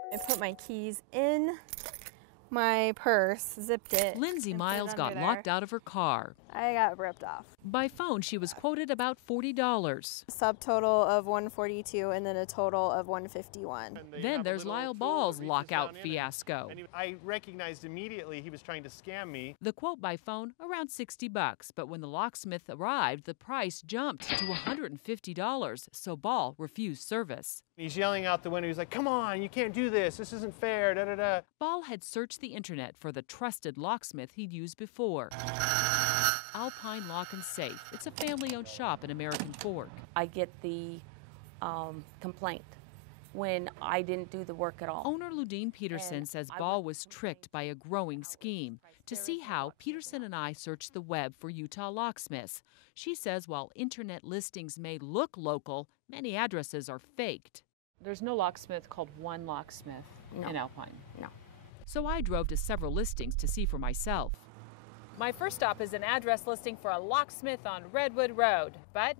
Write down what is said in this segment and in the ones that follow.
I put my keys in my purse, zipped it. Lindsay Miles got locked out of her car. I got ripped off. By phone, she was quoted about $40. Subtotal of $142 and then a total of $151. Then there's Lyle Ball's lockout fiasco. And I recognized immediately he was trying to scam me. The quote by phone, around $60, but when the locksmith arrived, the price jumped to $150, so Ball refused service. He's yelling out the window. He's like, "Come on, you can't do this. This isn't fair, da da da." Ball had searched the internet for the trusted locksmith he'd used before. Alpine Lock and Safe. It's a family-owned shop in American Fork. I get the complaint when I didn't do the work at all. Owner Ludine Peterson says Ball was tricked by a growing scheme. To see how, Peterson and I searched the web for Utah locksmiths. She says while internet listings may look local, many addresses are faked. There's no locksmith called One Locksmith in Alpine. No. So I drove to several listings to see for myself. My first stop is an address listing for a locksmith on Redwood Road, but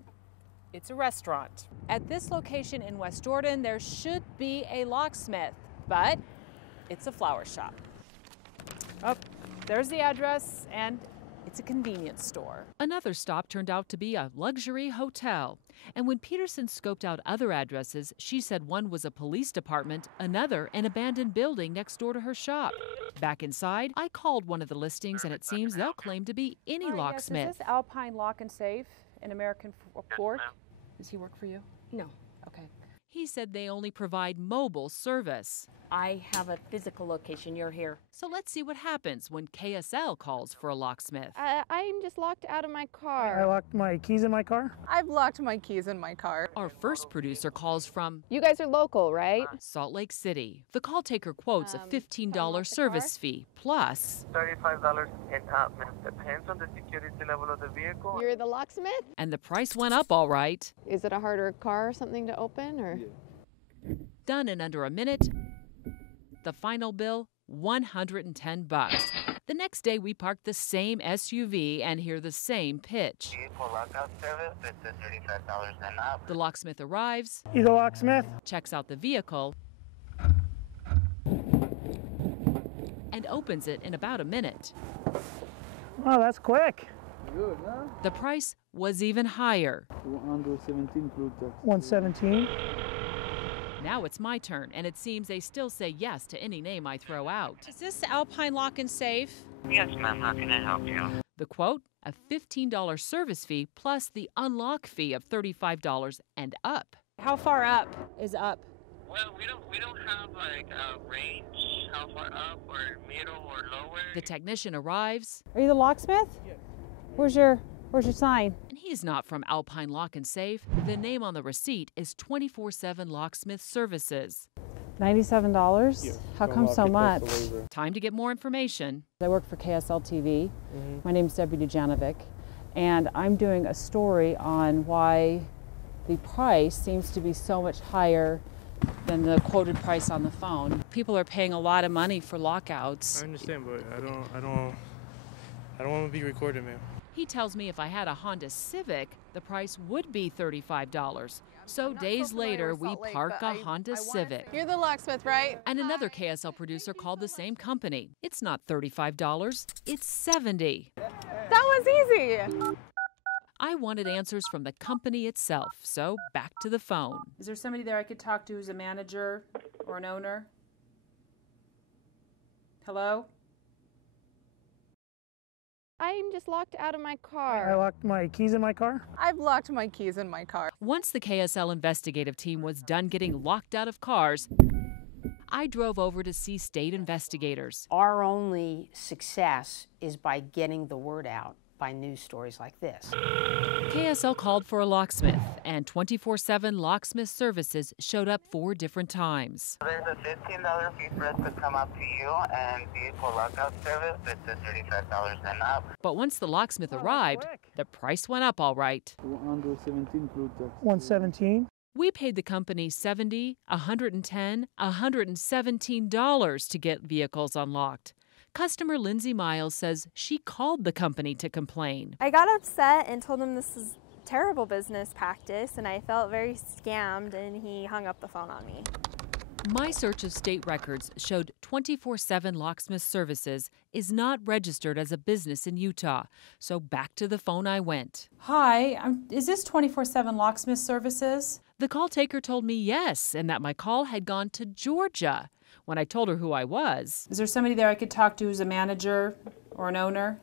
it's a restaurant. At this location in West Jordan, there should be a locksmith, but it's a flower shop. Oh, there's the address, and it's a convenience store. Another stop turned out to be a luxury hotel. And when Peterson scoped out other addresses, she said one was a police department, another an abandoned building next door to her shop. Back inside, I called one of the listings, and it seems they'll claim to be any locksmith. Yes, is this Alpine Lock and Safe in American Fork? Does he work for you? No. Okay. He said they only provide mobile service. I have a physical location. You're here. So let's see what happens when KSL calls for a locksmith. I'm just locked out of my car. I locked my keys in my car. I've locked my keys in my car. Our first producer calls from You guys are local, right? Salt Lake City. The call taker quotes a $15 service fee plus $35 and up. Depends on the security level of the vehicle. You're the locksmith? and the price went up all right. Is it a harder car or something to open, or? Done in under a minute. The final bill, $110. The next day we parked the same SUV and hear the same pitch. Vehicle lockout service, it's $35 and up. The locksmith arrives, You the locksmith? checks out the vehicle, and opens it in about a minute. Oh, that's quick. Good, huh? The price was even higher. 117 plus tax. 117. Now it's my turn, and it seems they still say yes to any name I throw out. Is this Alpine Lock and Safe? Yes, ma'am. How can I help you? The quote, a $15 service fee plus the unlock fee of $35 and up. How far up is up? Well, we don't have like a range, how far up or middle or lower. The technician arrives, Are you the locksmith? Yes. Where's your sign? and he's not from Alpine Lock and Safe. The name on the receipt is 24/7 Locksmith Services. $97? How come so much? Time to get more information. I work for KSL TV. My name's Debbie Dujanovic, and I'm doing a story on why the price seems to be so much higher than the quoted price on the phone. People are paying a lot of money for lockouts. I understand, but I don't want to be recorded, man. He tells me if I had a Honda Civic, the price would be $35. So days later, we park a Honda Civic. You're the locksmith, right? And another KSL producer called the same company. It's not $35, it's $70. That was easy. I wanted answers from the company itself, so back to the phone. Is there somebody there I could talk to who's a manager or an owner? Hello? I'm just locked out of my I car. locked my keys in my car. I've locked my keys in my car. Once the KSL investigative team was done getting locked out of cars, I drove over to see state investigators. Our only success is by getting the word out by news stories like this. KSL called for a locksmith, and 24/7 Locksmith Services showed up 4 different times. There's a $15 fee for us to come out to you, and vehicle lockout service, it's $35 and up. But once the locksmith arrived, quick. the price went up all right. 117 plus tax. 117. We paid the company $70, $110, $117 to get vehicles unlocked. Customer Lindsay Miles says she called the company to complain. I got upset and told him this is terrible business practice, and I felt very scammed, and he hung up the phone on me. My search of state records showed 24/7 Locksmith Services is not registered as a business in Utah, so back to the phone I went. Hi, is this 24/7 Locksmith Services? The call taker told me yes, and that my call had gone to Georgia. When I told her who I was, Is there somebody there I could talk to who's a manager or an owner?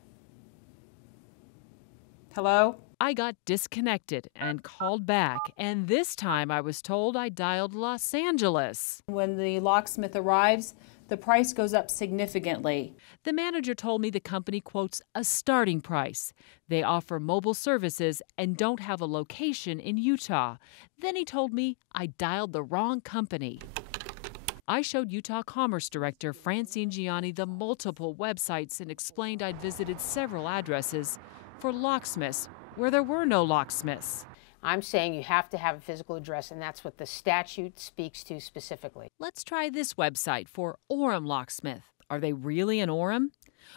Hello? I got disconnected and called back, and this time I was told I dialed Los Angeles. When the locksmith arrives, the price goes up significantly. The manager told me the company quotes a starting price. They offer mobile services and don't have a location in Utah. Then he told me I dialed the wrong company. I showed Utah Commerce Director Francine Gianni the multiple websites and explained I'd visited several addresses for locksmiths where there were no locksmiths. I'm saying you have to have a physical address, and that's what the statute speaks to specifically. Let's try this website for Orem Locksmith. Are they really in Orem?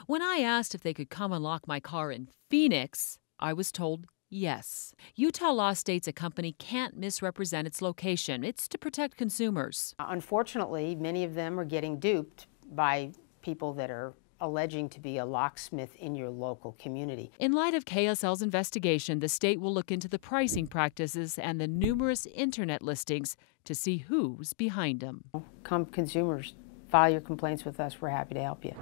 When I asked if they could come unlock my car in Phoenix, I was told yes. Utah law states a company can't misrepresent its location. It's to protect consumers. Unfortunately, many of them are getting duped by people that are alleging to be a locksmith in your local community. In light of KSL's investigation, the state will look into the pricing practices and the numerous internet listings to see who's behind them. Come consumers, file your complaints with us. We're happy to help you.